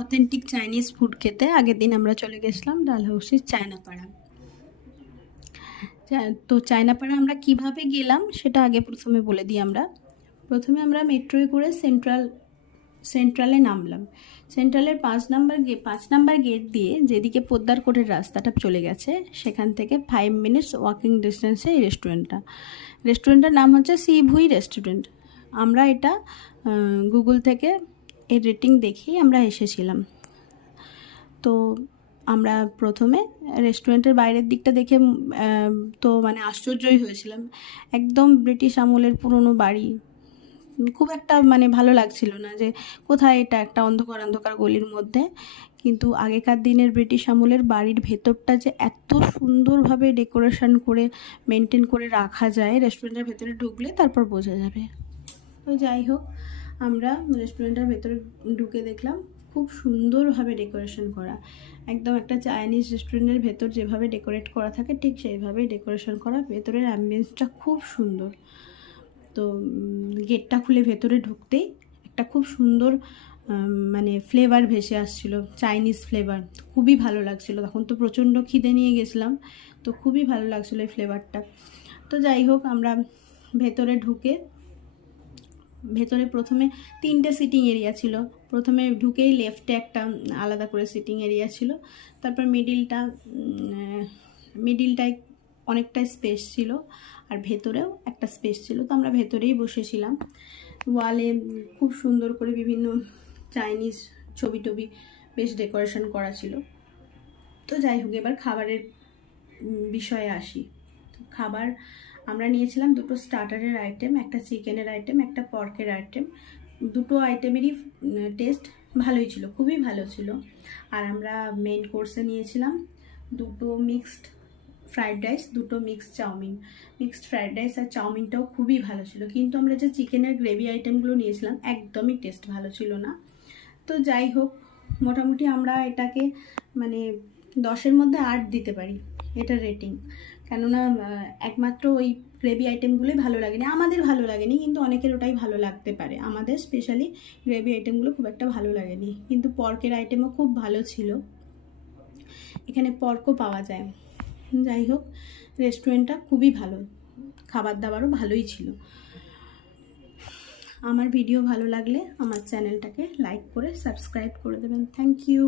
Authentic Chinese food খেতে আগের দিন আমরা চলে গেছিলাম ডালহৌসির চায়নাপাড়া। তো চায়নাপাড়া আমরা কিভাবে গেলাম সেটা আগে প্রথমে বলে দিই। প্রথমে আমরা মেট্রোয় করে সেন্ট্রালে নামলাম। সেন্ট্রালের 5 নাম্বার গেট দিয়ে যেদিকে পোদ্দার কোটের রাস্তাটা চলে গেছে সেখান থেকে 5 মিনিটস ওয়াকিং ডিস্টেন্সে এই রেস্টুরেন্টটার নাম হচ্ছে সি ভুই রেস্টুরেন্ট। আমরা এটা গুগল থেকে এর রেটিং দেখেই আমরা এসেছিলাম। তো আমরা প্রথমে রেস্টুরেন্টের বাইরের দিকটা দেখে তো মানে আশ্চর্যই হয়েছিলাম। একদম ব্রিটিশ আমলের পুরনো বাড়ি, খুব একটা মানে ভালো লাগছিল না যে কোথায় এটা একটা অন্ধকার গলির মধ্যে। কিন্তু আগেকার দিনের ব্রিটিশ আমলের বাড়ির ভেতরটা যে এত সুন্দরভাবে ডেকোরেশন করে মেনটেন করে রাখা যায়, রেস্টুরেন্টের ভেতরে ঢুকলে তারপর বোঝা যাবে। তো যাই হোক, আমরা রেস্টুরেন্টের ভেতরে ঢুকে দেখলাম খুব সুন্দরভাবে ডেকোরেশন করা। একদম একটা চাইনিজ রেস্টুরেন্টের ভেতর যেভাবে ডেকোরেট করা থাকে ঠিক সেইভাবেই ডেকোরেশন করা। ভেতরের অ্যাম্বিয়েন্সটা খুব সুন্দর। তো গেটটা খুলে ভেতরে ঢুকতেই একটা খুব সুন্দর মানে ফ্লেভার ভেসে আসছিল, চাইনিজ ফ্লেভার। খুবই ভালো লাগছিল। তখন তো প্রচণ্ড খিদে নিয়ে গেছিলাম, তো খুবই ভালো লাগছিলো এই ফ্লেভারটা। তো যাই হোক, আমরা ভেতরে ঢুকে ভেতরে প্রথমে 3টে সিটিং এরিয়া ছিল। প্রথমে ঢুকেই লেফটে একটা আলাদা করে সিটিং এরিয়া ছিল। তারপর মিডিলটায় অনেকটা স্পেস ছিল, আর ভেতরেও একটা স্পেস ছিল। তো আমরা ভেতরেই বসেছিলাম। ওয়ালে খুব সুন্দর করে বিভিন্ন চাইনিজ ছবি টবি বেশ ডেকোরেশন করা ছিল। তো যাই হোক, এবার খাবারের বিষয়ে আসি। খাবার আমরা নিয়েছিলাম 2টো স্টার্টারের আইটেম, একটা চিকেনের আইটেম, একটা পর্কের আইটেম। 2টো আইটেমেরই টেস্ট ভালোই ছিল, খুবই ভালো ছিল। আর আমরা মেন কোর্সে নিয়েছিলাম 2টো মিক্সড ফ্রাইড রাইস, 2টো mixed chow mein. Mixed fried rice আর চাউমিনটাও খুবই ভালো ছিল, কিন্তু আমরা যে চিকেনের গ্রেভি আইটেমগুলো নিয়েছিলাম একদমই টেস্ট ভালো ছিল না। তো যাই হোক, মোটামুটি আমরা এটাকে মানে 10-এর মধ্যে 8 দিতে পারি এটার রেটিং। কেননা একমাত্র ওই গ্রেভি আইটেমগুলোই ভালো লাগেনি, আমাদের ভালো লাগেনি, কিন্তু অনেকের ওটাই ভালো লাগতে পারে। আমাদের স্পেশালি গ্রেভি আইটেমগুলো খুব একটা ভালো লাগেনি, কিন্তু পর্কের আইটেমও খুব ভালো ছিল। এখানে পর্কও পাওয়া যায়। যাই হোক, রেস্টুরেন্টটা খুবই ভালো, খাবার দাবারও ভালোই ছিল। আমার ভিডিও ভালো লাগলে আমার চ্যানেলটাকে লাইক করে সাবস্ক্রাইব করে দেবেন। Thank you.